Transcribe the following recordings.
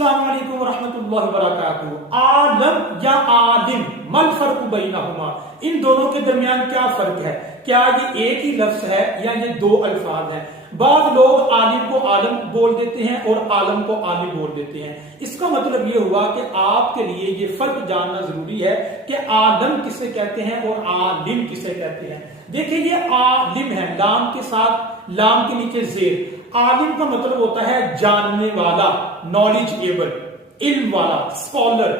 अस्सलाम वालेकुम वरहमतुल्लाहि वबरकातुहू। आलम या आलिम, मल फर्क बैनहुमा, इन दोनों के दरमियान क्या फर्क है? क्या ये एक ही लफ्ज है या ये दो अल्फाज हैं? बाद लोग आलिम को आलम बोल देते हैं और आलम को आलिम बोल देते हैं। इसका मतलब ये हुआ कि आपके लिए ये फर्क जानना जरूरी है कि आलम किसे कहते हैं और आलिम किसे कहते हैं। देखिए ये आलिम है, लाम के साथ, लाम के नीचे जेर। आलिम का मतलब होता है जानने वाला, नॉलेजेबल, इल्म वाला, स्कॉलर।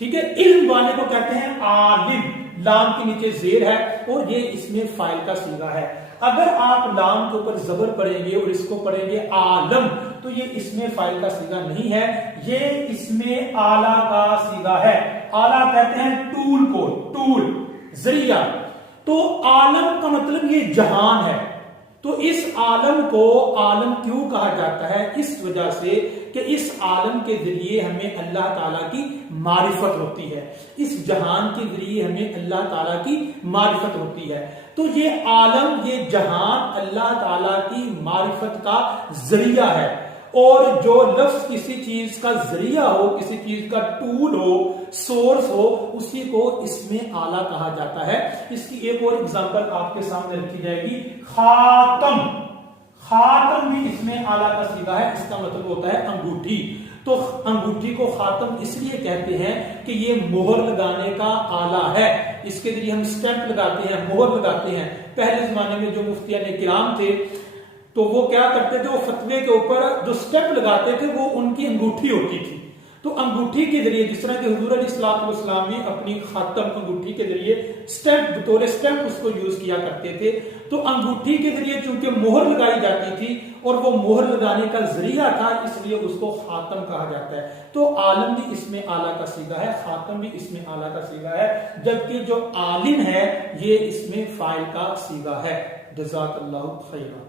ठीक है, इल्म वाले को कहते हैं आलिम। लाम के नीचे जेर है और ये इसमें फाइल का सीगा है। अगर आप लाम के ऊपर जबर पढ़ेंगे और इसको पढ़ेंगे आलम, तो ये इसमें फाइल का सीगा नहीं है, ये इसमें आला का सीगा है। आला कहते हैं टूल को, टूल, जरिया। तो आलम का मतलब ये जहान है। तो इस आलम को आलम क्यों कहा जाता है? इस वजह से कि इस आलम के जरिए हमें अल्लाह ताला की मारिफत होती है, इस जहान के जरिए हमें अल्लाह ताला की मारिफत होती है। तो ये आलम, ये जहान अल्लाह ताला की मारिफत का जरिया है। और जो लफ्ज किसी चीज का जरिया हो, किसी चीज का टूल हो, सोर्स हो, उसी को इसमें आला कहा जाता है। इसकी एक और एग्जांपल आपके सामने रखी जाएगी, खातम। खातम भी इसमें आला का सीगा है, इसका मतलब होता है अंगूठी। तो अंगूठी को खातम इसलिए कहते हैं कि ये मोहर लगाने का आला है। इसके जरिए हम स्टैंप लगाते हैं, मोहर लगाते हैं। पहले जमाने में जो मुफ्तियान किराम थे तो वो क्या करते थे, वो फतवे के ऊपर जो स्टेप लगाते थे वो उनकी अंगूठी होती थी। तो अंगूठी के जरिए, जिस तरह के हुजूर अलैहिस्सलाम ने अपनी खातम अंगूठी के जरिए स्टेप, बतौर स्टेप उसको यूज किया करते थे। तो अंगूठी के जरिए चूंकि मोहर लगाई जाती थी और वो मोहर लगाने का जरिया था, इसलिए उसको खातम कहा जाता है। तो आलम भी इसमें आला का सीगा है, खातम भी इसमें आला का सीगा है, जबकि जो आलिम है ये इसमें फाइल का सीगा है। जज़ाकल्लाहु खैरा।